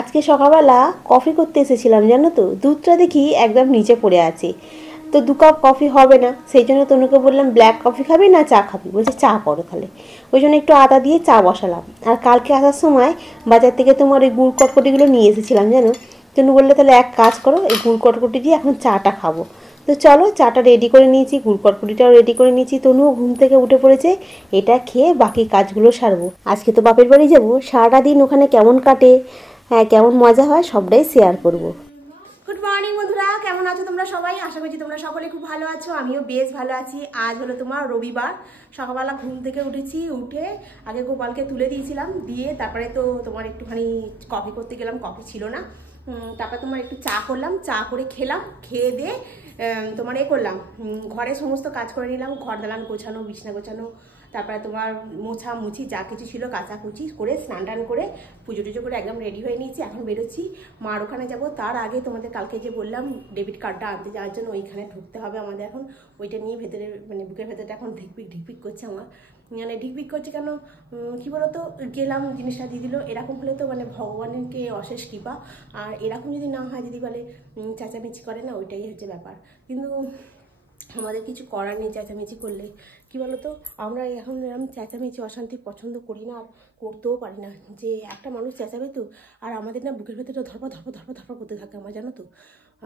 আজকে সকালবেলা কফি করতে এসেছিলাম, জানো তো দুধটা দেখি একদম নিচে পড়ে আছে। তো 2 কাপ কফি হবে না, সেই জন্য তনুকে বললাম ব্ল্যাক কফি খাবি না চা খাবি, বলছে চা করো তাহলে। ওই জন্য একটু আদা দিয়ে চা বসালাম। আর কালকে আসার সময় বাজার থেকে তোমার ওই গুড় কটকটিগুলো নিয়ে এসেছিলাম জানো। তনু বললে তাহলে এক কাজ করো, এই গুড় কটকটি দিয়ে এখন চাটা খাবো। তো চলো চাটা রেডি করে নিয়েছি, গুড় কটকটিটাও রেডি করে নিয়েছি। তনুও ঘুম থেকে উঠে পড়েছে, এটা খেয়ে বাকি কাজগুলো সারবো। আজকে তো বাপের বাড়ি যাবো, সারাটা দিন ওখানে কেমন কাটে, হ্যাঁ কেমন মজা হয় সবটাই শেয়ার করব। গুড মর্নিং বন্ধুরা, কেমন আছো তোমরা সবাই? আশা করছি তোমরা সকলে খুব ভালো আছো, আমিও বেশ ভালো আছি। আজ হলো তোমার রবিবার, সকালবেলা ঘুম থেকে উঠে আগে গোপালকে তুলে দিয়েছিলাম, দিয়ে তারপরে তো তোমার একটুখানি কফি করতে গেলাম, কফি ছিল না। তারপর তোমার একটু চা করলাম, চা করে খেলাম, খেয়ে দিয়ে তোমার করলাম, ঘরে সমস্ত কাজ করে নিলাম, ঘর দালান গোছানো, বিছনা গোছানো, তারপরে তোমার মোছা মুছি যা কিছু ছিল কাচাকুচি করে স্নান টান করে পুজো টুজো করে একদম রেডি হয়ে নিয়েছি। এখন বেরোচ্ছি মার ওখানে যাব। তার আগে তোমাদের কালকে যে বললাম ডেবিট কার্ডটা আনতে যাওয়ার জন্য, ওইখানে ঢুকতে হবে আমাদের। এখন ওইটা নিয়ে ভেতরে মানে বুকের ভেতরটা এখন ঢিকপিক করছে আমার, মানে ঢিকপিক করছে কেন কি বলতো, গেলাম জিনিসটা দিয়ে দিল। এরকম হলে তো মানে ভগবানকে অশেষ কৃপা, আর এরকম যদি না হয়, যদি বলে চেঁচামেচি করে না, ওইটাই হচ্ছে ব্যাপার। কিন্তু আমাদের কিছু করার নেই চেঁচামেচি করলে, কি বলতো আমরা এখন এরকম চেঁচামেচি অশান্তি পছন্দ করি না, আর করতেও পারি না। যে একটা মানুষ চেঁচাবে তো, আর আমাদের না বুকের ভেতরে ধরপা করতে থাকে আমার, জানো তো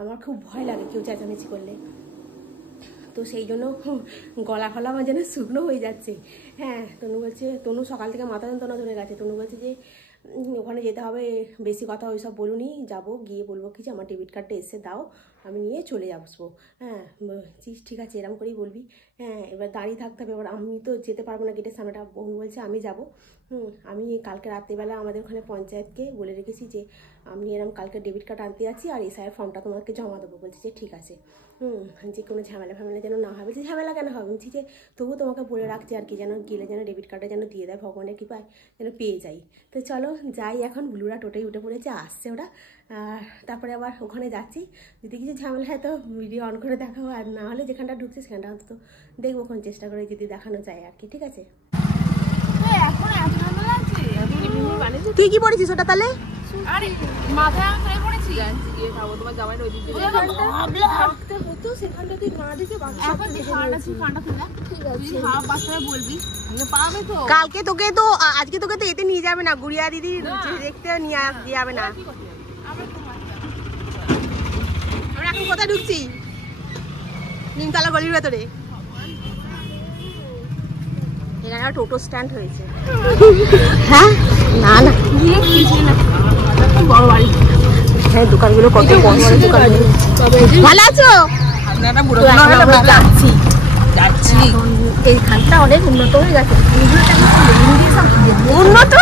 আমার খুব ভয় লাগে কেউ চেঁচামেচি করলে। তো সেই জন্য গলা ফলা আমার যেন শুকনো হয়ে যাচ্ছে। হ্যাঁ, তনু বলছে, তনু সকাল থেকে মাথা যন্ত্রণা ধরে গেছে। তনু বলছে যে ওখানে যেতে হবে, বেশি কথা ওইসব বলুনি, যাবো গিয়ে বলবো কি যে আমার ডেবিট কার্ডটা এসে দাও, আমি নিয়ে চলে আসবো। হ্যাঁ ঠিক আছে, এরকম করেই বলবি। হ্যাঁ, এবার দাঁড়িয়ে থাকতে হবে, এবার আমি তো যেতে পারবো না গেটের সামনেটা। বোন বলছে আমি যাব। আমি কালকে রাত্রিবেলা আমাদের ওখানে পঞ্চায়েতকে বলে রেখেছি যে আমি এরকম কালকে ডেবিট কার্ড আনতে যাচ্ছি, আর এসআইয়ের ফর্মটা তোমাকে জমা দেবো। বলছে যে ঠিক আছে। যে কোনো ঝামেলা যেন না হয়। বলছি ঝামেলা কেন হবে? বলছি যে তবুও তোমাকে বলে রাখছি আর কি, যেন গেলে যেন ডেবিট কার্ডটা যেন দিয়ে দেয়, ভগবানের কৃপায় যেন পেয়ে যাই। তো চলো যাই, এখন ব্লুরা টোটাই উঠে পড়েছে, আসছে ওরা। তারপরে আবার ওখানে যাচ্ছি, যদি কিছু ঝামেলা হয় তো ভিডিও অন করে দেখাবো, আর না হলে যেখানটা ঢুকছে সেখানটা অন্তত দেখবো, কোন চেষ্টা করে যদি দেখানো যায় আর কি। ঠিক আছে, তুই কি পড়েছিস ওটা তাহলে? কালকে তোকে তো, আজকে তোকে তো এতে নিয়ে যাবে না, গুড়িয়া দিদি দেখতে নিয়ে যাবে না। আমরা এখন কোথায় ঢুকছি? নিমতলা গলির ভেতরে। এখানে টোটো স্ট্যান্ড হয়েছে। হ্যাঁ না না বড় বাড়ি, হ্যাঁ দোকানগুলো কত বড় বড় দোকান। ভালো আছো? যাচ্ছি এইখানটা অনেক উন্নত হয়ে গেছে। উন্নত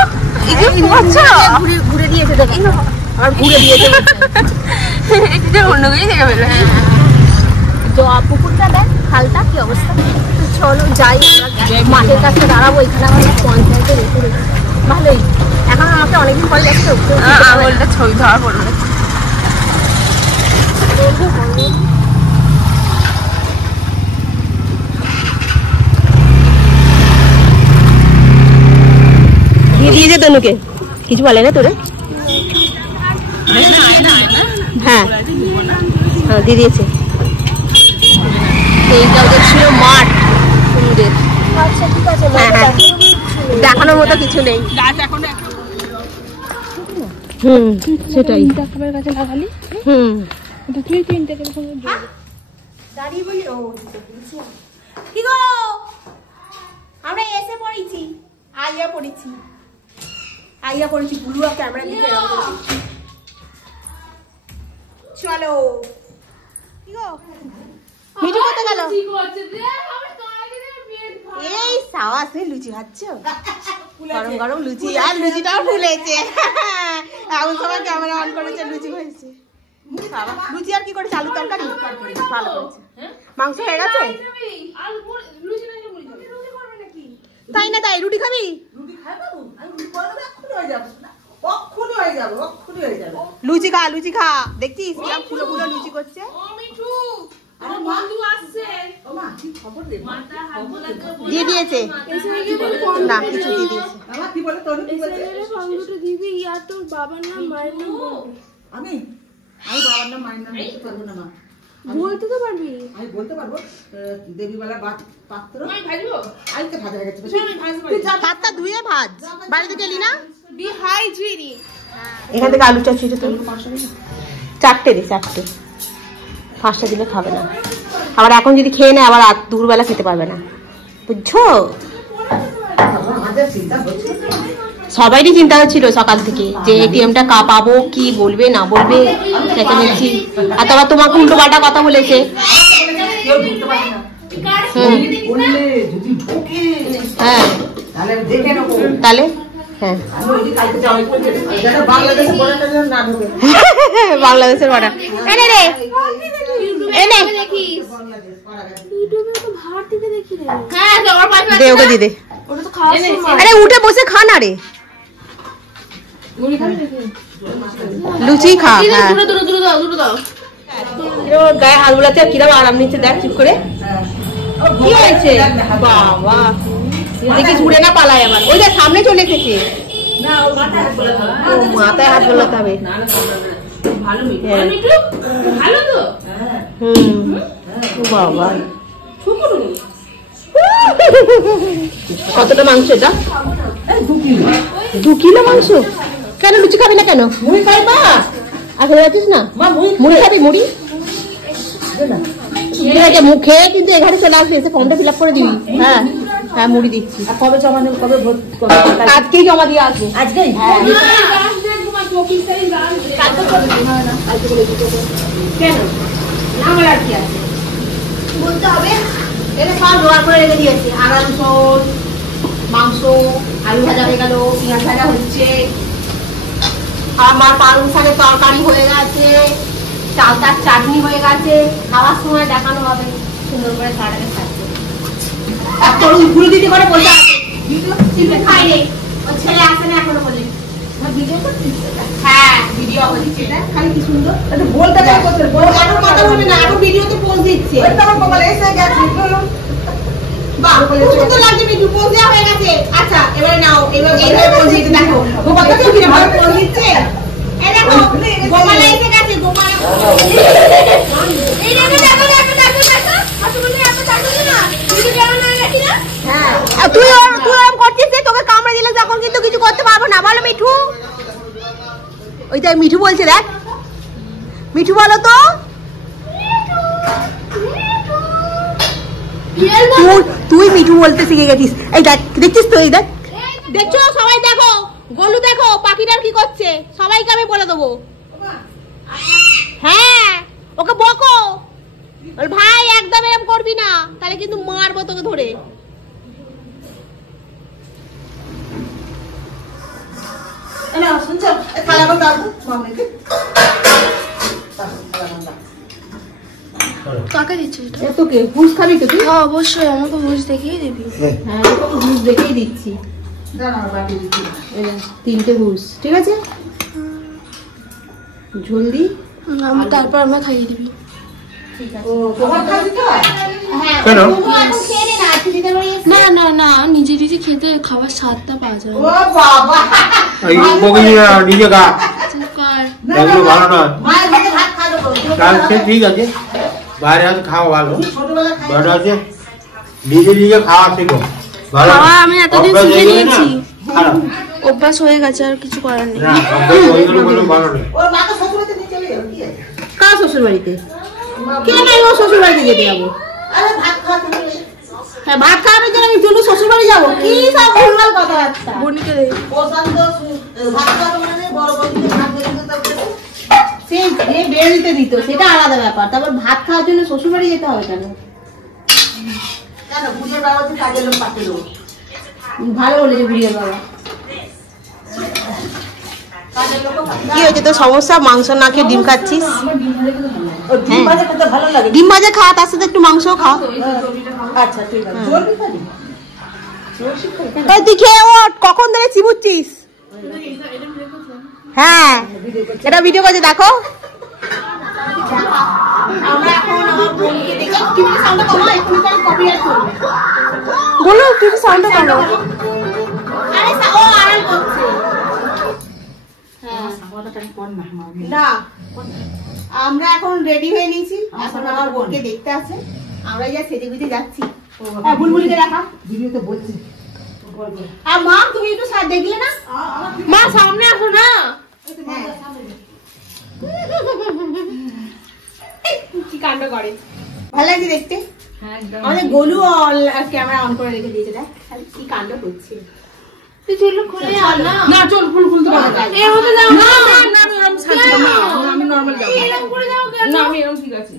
ঘুরে দিয়েছে, দেখেন আর ঘুরে দিয়েছে অন্য কিছু দেখে ফেলে। পুকুরটা দেখ, খালটা কি অবস্থা। চলো যাই, মাঠের কাছে দাঁড়াবো। এখানে আমাদের পঞ্চায়েতে রেখে রেখে ভালোই। এখন আমাকে অনেকদিন পরে যাচ্ছে, ছবি ধরা পড়বে। দিয়ে দিয়েছে তনুকে, কিছু বলে না তোরে? হ্যাঁ হ্যাঁ দিয়ে দিয়েছে। এইটা ওদের ছিল মাঠ তনুদের। আচ্ছা ঠিক আছে, দেখানোর মতো কিছু নেই। সেটাই কাছে লাগালি। তুই তিনটে দাঁড়িয়ে বলি। ও কি গো, আমরা এসে পড়েছি, আইয়া পড়েছি ব্লু আর ক্যামেরা দিকে। চলো কি গো, ভিডিও করতে গেল। এই সাওয়াস লুচি খাচ্ছ, গরম গরম লুচি, আর লুচিটাও ফুলেছে। এখন সবাই ক্যামেরা অন করেছে, লুচি হয়েছে। লুচি আর কি করেছে, আলু তরকারি ভালো হয়েছে। মাংস হয়ে গেছে তাই না? তাই রুটি খাবি? লুচি খা, দেখছিস ফুলো ফুলো লুচি করছে। দিয়ে দিয়েছে না কিছু দিয়ে দিয়েছে। বাবার নাম মায়ের নাম আমি বাবার নাম মায়ের নাম বলতে পারবো না মা। বলতে তো পারবি? আমি বলতে পারবো দেবীবেলা পাত্র আজকে ভাজা হয়ে গেছে। ভাতটা ধুয়ে ভাজ, বাড়িতে গেলি না? ডিহাইড্রেটিং। এখান থেকে আলু চচ্চড়ি তো 4টে দিই, 4টে, 5টা দিলে খাবে না। আবার এখন যদি খেয়ে নেয় আবার দুপুরবেলা খেতে পারবে না, বুঝছো? সবাইরই চিন্তা হচ্ছিল সকাল থেকে যে এটিএমটা পাবো কি বলবে না বলবে, চেঁচামেচি। আর তারপর তোমাকে উল্টো পাল্টা কথা বলেছে। হ্যাঁ তাহলে হ্যাঁ বাংলাদেশের বর্ডার এনে রে এনে দে ওকে দিদে। আরে উঠে বসে খা না রে, লুচি খা। গায়ে হাত বোলাচ্ছে কিরম আরাম নিচ্ছে দেখ চুপ করে। কি হয়েছে বাবা, দেখিস উড়ে না পালায় আবার। ওই দেখ সামনে চলে এসেছে, মাথায় হাত বোলাতে হবে। বাবা কতটা মাংস এটা? 2 কিলো মাংস। কেন লুচি খাবি না কেন? মুড়ি খাই মা। আসলে যাচ্ছিস না মুড়ি খাবি? মুড়ি মুখে কিন্তু এখানে চলে আসবে, এসে ফর্মটা ফিল আপ করে দিবি। হ্যাঁ হ্যাঁ মুড়ি দিচ্ছি। কবে জমা দেবো? কবে? আজকেই জমা দিয়ে আসবো। আজকেই? হ্যাঁ কেন আমার আর কি আছে বলতে হবে। এটা সব জোগাড় করে রেখে দিয়েছি। আরামস মাংস, আলু ভাজা হয়ে গেল, পেঁয়াজ ভাজা হচ্ছে, আমার পালং শাকের তরকারি হয়ে গেছে, চালতার চাটনি হয়ে গেছে। খাওয়ার সময় দেখানো হবে সুন্দর করে সারাটাকে খাচ্ছে। আর তোর ঘুরে দিতে করে বসে আছে, খাই রে। ওর ছেলে আসে না এখনো বলে। হ্যাঁ ভিডিও হচ্ছে, খালি কি সুন্দর বলতে কথা বলবে না, এখন ভিডিওতে পোজ দিচ্ছে। সুন্দর লাগছে ভিডিও, পোজ দেওয়া হয়ে গেছে। আচ্ছা এবারে নাও, এবার এইভাবে পোজ দিতে দেখো। গোপালটা তো কিরকম পোজ দিচ্ছে, এই দেখো গোপাল এসে গেছে। গোপাল এই দেখো দেখো দেখো দেখো দেখো কত বলে এত দেখো না ভিডিও কেমন হয়ে গেছে না? হ্যাঁ তুই ওরকম করছিস যে তোকে কামড়ে দিলে তখন কিন্তু কিছু করতে পারবো না। বলো মিঠু, ওইটা মিঠু বলছে দেখ, মিঠু বলো তো। তুই মিঠু বলতে শিখে গেছিস। এই দেখ দেখছিস তো, এই দেখ দেখছো সবাই, দেখো গোলু দেখো পাখিটার কি করছে, সবাইকে আমি বলে দেবো। হ্যাঁ ওকে বকো, ভাই একদম এরকম করবি না, তাহলে কিন্তু মারবো তোকে ধরে। কাকে দিচ্ছিস এটা? তোকে ঘুষ খাবি তো তুই? হ্যাঁ অবশ্যই, আমাকে ঘুষ দেখিয়ে দিবি। হ্যাঁ তোকে ঘুষ দেখেই দিচ্ছি। 3টে ঘুষ, ঠিক আছে? জলদি তারপর আমরা খাইয়ে দিবি। না না না, নিজে নিজে খেতে খাবার স্বাদটা পাওয়া যায়। নিজে গা ভালো নয়, ঠিক আছে বাইরে আছে খাওয়া ভালো, বাট আছে নিজে নিজে খাওয়া শেখো ভালো। আমি এতদিন শিখে নিয়েছি, অভ্যাস হয়ে গেছে, আর কিছু করার নেই। কার শ্বশুর বাড়িতে? কেন আমি ওর শ্বশুর বাড়িতে যেতে যাবো? হ্যাঁ ভাত খাওয়ার জন্য আমি চলু শ্বশুর বাড়ি যাবো? কি সব ভুলভাল কথাবার্তা। বোনকে দে সে যে বেড়ে দিতে দিত সেটা আলাদা ব্যাপার, তারপর ভাত খাওয়ার জন্য শ্বশুর বাড়ি যেতে হবে কেন? ভালো বলেছে বুড়িয়ার বাবা। কি হয়েছে তোর সমস্যা? মাংস না খেয়ে ডিম খাচ্ছিস? ডিম ভাজা খা, তার সাথে একটু মাংস খা। তুই খেয়ে ওঠ, কখন ধরে চিবুচ্ছিস? হ্যাঁ এটা ভিডিও করছে দেখো। আমরা এখন আমার বোনকে দেখি টিভি সাউন্ডটা কমাও, একটু করে কপিরাইট করবে। বলো টিভি সাউন্ডটা কমাও। আরে ও আড়াল করছে। না আমরা এখন রেডি হয়ে নিয়েছি, এখন আমার বোনকে দেখতে আছে, আমরা যা সেজে গুজে যাচ্ছি। বুলবুলকে দেখা ভিডিওতে বলছি। আর মা তুমি একটু সাথ দেখলে না, মা সামনে আসো না। কি কাণ্ড করে, ভালো লাগছে দেখতে। আমাদের গোলু ক্যামেরা অন করে রেখে দিয়েছে, দেখ কি কাণ্ড করছে। তুই চুলটা খুলে আন না। না চল ফুল খুলতে পারবো না। এর মধ্যে যাও না। না আমি এরকম ছাড়বো না, আমি নরমাল যাবো। এরকম করে যাও কেন? না আমি এরকম ঠিক আছে।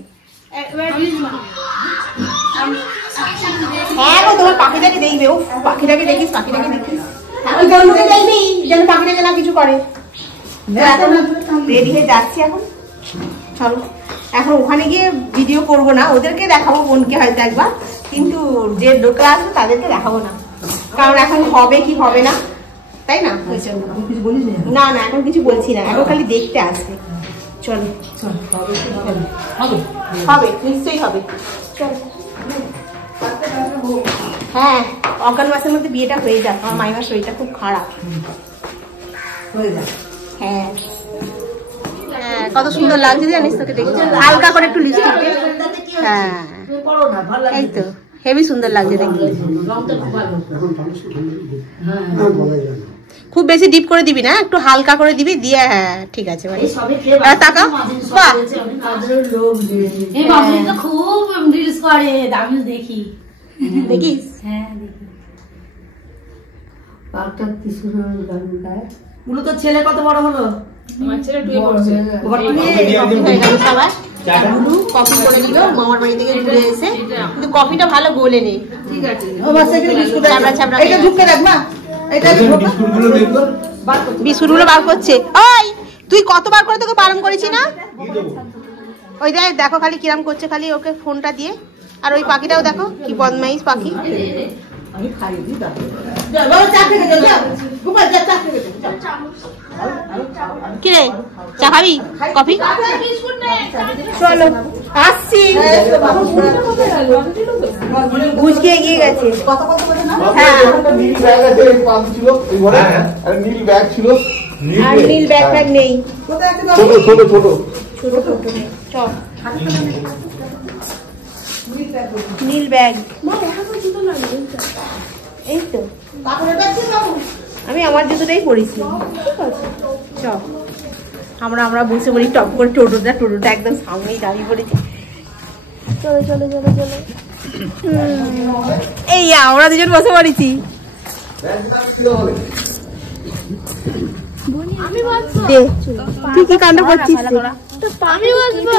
হ্যাঁ গো, তোমার পাখিটাকে দেখবে। ও পাখিটাকে দেখিস, পাখিটাকে দেখিস, ওই গরুকে দেখবি যেন পাখিটাকে না কিছু করে। এখন রেডি হয়ে যাচ্ছি, এখন চলো। এখন ওখানে গিয়ে ভিডিও করবো না, ওদেরকে দেখাবো বোনকে হয়তো একবার, কিন্তু যে লোকরা আসবে তাদেরকে দেখাবো না, কারণ এখন হবে কি হবে না, তাই না? না না এখন কিছু বলছি না, এখন খালি দেখতে আসবে। চলো হবে, নিশ্চয়ই হবে। চলো। হ্যাঁ অজ্ঞান মাসের মধ্যে বিয়েটা হয়ে যাক, আমার মাইমার শরীরটা খুব খারাপ। হ্যাঁ হ্যাঁ কত সুন্দর লাগছে জানিস তোকে দেখতে, হালকা করে একটু লিপস্টিক দে। হ্যাঁ এই তো হেভি সুন্দর লাগছে দেখতে। খুব বেশি ডিপ করে দিবি না, একটু হালকা করে দিবি দিয়ে। হ্যাঁ ঠিক আছে ভাই, টাকা খুব রিলস করে, আমিও দেখি। দেখিস? হ্যাঁ বলো তো ছেলে কত বড় হলো? আমার ছেলে টুয়ে পড়ছে। কফি করে দিল মামার বাড়ি থেকে ঘুরে এসে, কিন্তু কফিটা ভালো গোলে নেই। ঠিক আছে ও বাস এখানে বিস্কুট চামড়া চামড়া এটা ঢুকে রাখ মা, এটা বিস্কুটগুলো দেখো, বিস্কুটগুলো বার করছে। ওই তুই কতবার করে তোকে বারণ করেছি না? ওই দেখ দেখো খালি কিরাম করছে, খালি ওকে ফোনটা দিয়ে। আর ওই পাখিটাও দেখো কি বদমাইশ পাখি। আমি খাই দি দাও যা বাবা চা খেতে যাও, যা গোপাল যা চা খেতে যাও। কি রে চা খাবি? কফি? চলো আসছি। গুজকে এগিয়ে গেছে। হ্যাঁ নীল ব্যাগ আছে, এই পাম্প ছিল এই ঘরে, আর নীল ব্যাগ ছিল, আর নীল ব্যাগ ফ্যাগ নেই, ছোট ছোট ছোট ছোট ছোট নেই। চল নীল ব্যাগ। এই তো আমি আমার জুতোটাই পরেছি, ঠিক আছে। চল আমরা বসে বলি টপ করে, টোটোটা একদম সামনেই দাঁড়িয়ে পড়েছি। চলো চলো চলো চলো। এই আমরা দুজন বসে পড়েছি। তুই কি কাণ্ড করছিস? আমি বসবো,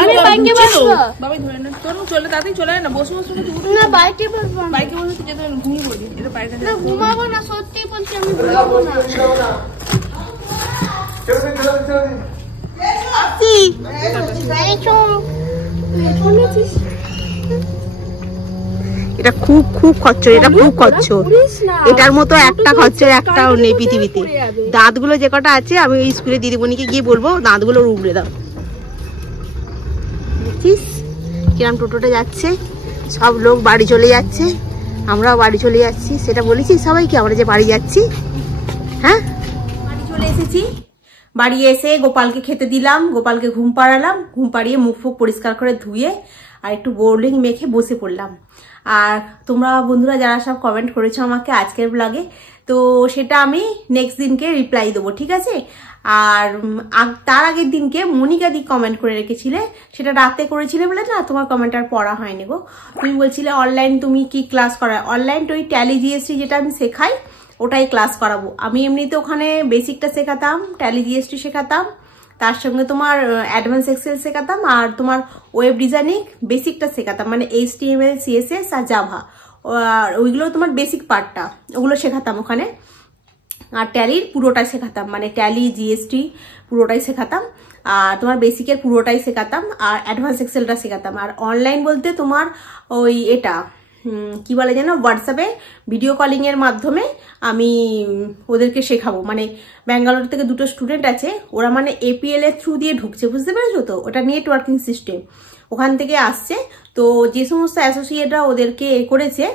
আমি বাইকে বসবো। বাবা ধরে না, তোর চলে তাড়াতাড়ি চলে না, বসে বসে না বাইকে বসবো। বাইকে বসে তুই যেতে ঘুমিয়ে পড়বি, এটা বাইরে না ঘুমাবো না, সত্যি বলছি আমি ঘুমাবো না। এটা খুব খুব খচ্চর, এটা খুব খচ্চর, এটার মতো একটা খচ্চর একটাও নেই পৃথিবীতে। দাঁতগুলো যে কটা আছে আমি ওই স্কুলে দিদিমণিকে গিয়ে বলবো দাঁতগুলো উগড়ে দাও। দেখছিস কিরম টোটোটা যাচ্ছে, সব লোক বাড়ি চলে যাচ্ছে, আমরাও বাড়ি চলে যাচ্ছি। সেটা বলেছি সবাইকে আমরা যে বাড়ি যাচ্ছি। হ্যাঁ বাড়ি চলে এসেছি, বাড়ি এসে গোপালকে খেতে দিলাম, গোপালকে ঘুম পাড়ালাম, ঘুম পাড়িয়ে মুখ ফুক পরিষ্কার করে ধুয়ে আর একটু বোর্ডিং মেখে বসে পড়লাম। আর তোমরা বন্ধুরা যারা সব কমেন্ট করেছো আমাকে আজকের ব্লগে, তো সেটা আমি নেক্সট দিনকে রিপ্লাই দেবো, ঠিক আছে। আর তার আগের দিনকে মনিকা দি কমেন্ট করে রেখেছিলে, সেটা রাতে করেছিলে বলে না তোমার কমেন্ট আর পড়া হয়নি গো। তুমি বলছিলে অনলাইন তুমি কি ক্লাস করায়, অনলাইন তো ওই ট্যালি জিএসটি যেটা আমি শেখাই ওটাই ক্লাস করাবো। আমি এমনিতে ওখানে বেসিকটা শেখাতাম, ট্যালি জিএসটি শেখাতাম, তার সঙ্গে তোমার অ্যাডভান্স এক্সেল শেখাতাম, আর তোমার ওয়েব ডিজাইনিং বেসিকটা শেখাতাম, মানে HTML CSS আর জাভা, ওইগুলো তোমার বেসিক পার্টটা ওগুলো শেখাতাম ওখানে। আর ট্যালির পুরোটাই শেখাতাম, মানে ট্যালি জিএসটি পুরোটাই শেখাতাম, আর তোমার বেসিকের পুরোটাই শেখাতাম, আর অ্যাডভান্স এক্সেলটা শেখাতাম। আর অনলাইন বলতে তোমার ওই এটা কি বলে যেন হোয়াটসঅ্যাপে ভিডিও কলিংয়ের মাধ্যমে আমি ওদেরকে শেখাবো। মানে ব্যাঙ্গালোর থেকে দুটো স্টুডেন্ট আছে, ওরা মানে APL এর থ্রু দিয়ে ঢুকছে, বুঝতে পেরেছো তো? ওটা নেটওয়ার্কিং সিস্টেম, ওখান থেকে আসছে। তো যে সমস্ত অ্যাসোসিয়েটরা ওদেরকে করেছে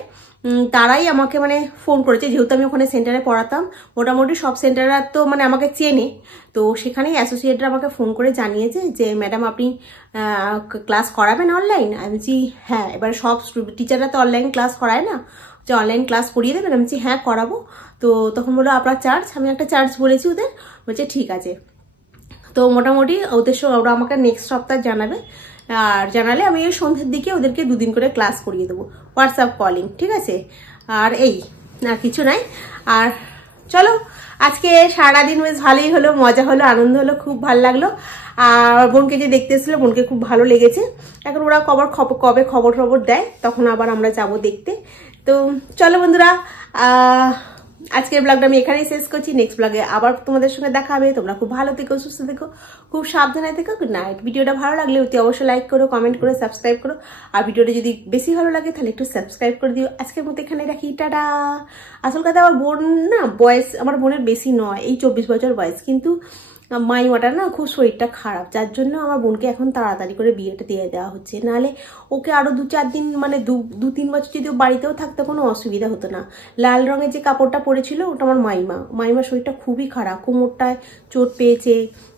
তারাই আমাকে মানে ফোন করেছে, যেহেতু আমি ওখানে সেন্টারে পড়াতাম, মোটামুটি সব সেন্টাররা তো মানে আমাকে চেনে। তো সেখানেই অ্যাসোসিয়েটরা আমাকে ফোন করে জানিয়েছে যে ম্যাডাম আপনি ক্লাস করাবেন অনলাইন? আমি বলছি হ্যাঁ। এবার সব টিচাররা তো অনলাইন ক্লাস করায় না, যে অনলাইন ক্লাস করিয়ে দেবেন? আমি বলছি হ্যাঁ করাবো। তো তখন বললো আপনার চার্জ? আমি একটা চার্জ বলেছি ওদের, বলছে ঠিক আছে। তো মোটামুটি ওদের সঙ্গে ওরা আমাকে নেক্সট সপ্তাহ জানাবে, আর জানালে আমি ওই সন্ধ্যের দিকে ওদেরকে 2 দিন করে ক্লাস করিয়ে দেবো হোয়াটসঅ্যাপ কলিং, ঠিক আছে? আর এই আর কিছু নাই। আর চলো আজকে সারাদিন বেশ ভালোই হলো, মজা হলো, আনন্দ হলো, খুব ভালো লাগলো। আর বোনকে যে দেখতে এসেছিলো, বোনকে খুব ভালো লেগেছে। এখন ওরা কবে খবর দেয় তখন আবার আমরা যাব দেখতে। তো চলো বন্ধুরা, আজকের ব্লগটা আমি এখানেই শেষ করছি। নেক্সট ব্লগে আবার তোমাদের সঙ্গে দেখা হবে। তোমরা খুব ভালো থেকো, সুস্থ থেকো, খুব সাবধানে থেকো। Good night. ভিডিওটা ভালো লাগলে অতি অবশ্যই লাইক করো, কমেন্ট করো, সাবস্ক্রাইব করো। আর ভিডিওটা যদি বেশি ভালো লাগে তাহলে একটু সাবস্ক্রাইব করে দিও। আজকের মতো এখানে রাখি, টাটা। আসল কথা আমার বোন না, বয়স আমার বোনের বেশি নয়, এই 24 বছর বয়স, কিন্তু মাইমাটার না খুব শরীরটা খারাপ, যার জন্য আমার বোনকে এখন তাড়াতাড়ি করে বিয়েটা দিয়ে দেওয়া হচ্ছে। নাহলে ওকে আরো 2-4 দিন মানে 2-3 বছর যদি ও বাড়িতেও থাকতো কোনো অসুবিধা হতো না। লাল রঙের যে কাপড়টা পরেছিল ওটা আমার মাইমার শরীরটা খুবই খারাপ, কোমরটায় চোট পেয়েছে,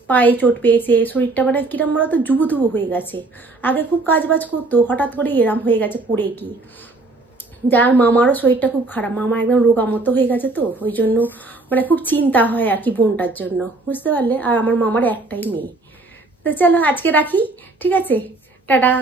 পায়ে চোট পেয়েছে, শরীরটা মানে কিরম বলতো জুবুথুবু হয়ে গেছে। আগে খুব কাজবাজ করতো, হঠাৎ করে এরাম হয়ে গেছে পড়ে গিয়ে। যার মামারও শরীরটা খুব খারাপ, মামা একদম রোগা মতো হয়ে গেছে, তো ওই জন্য মানে খুব চিন্তা হয় আর কি বোনটার জন্য, বুঝতে পারলে? আর আমার মামার একটাই মেয়ে। তো চলো আজকে রাখি, ঠিক আছে? টাটা।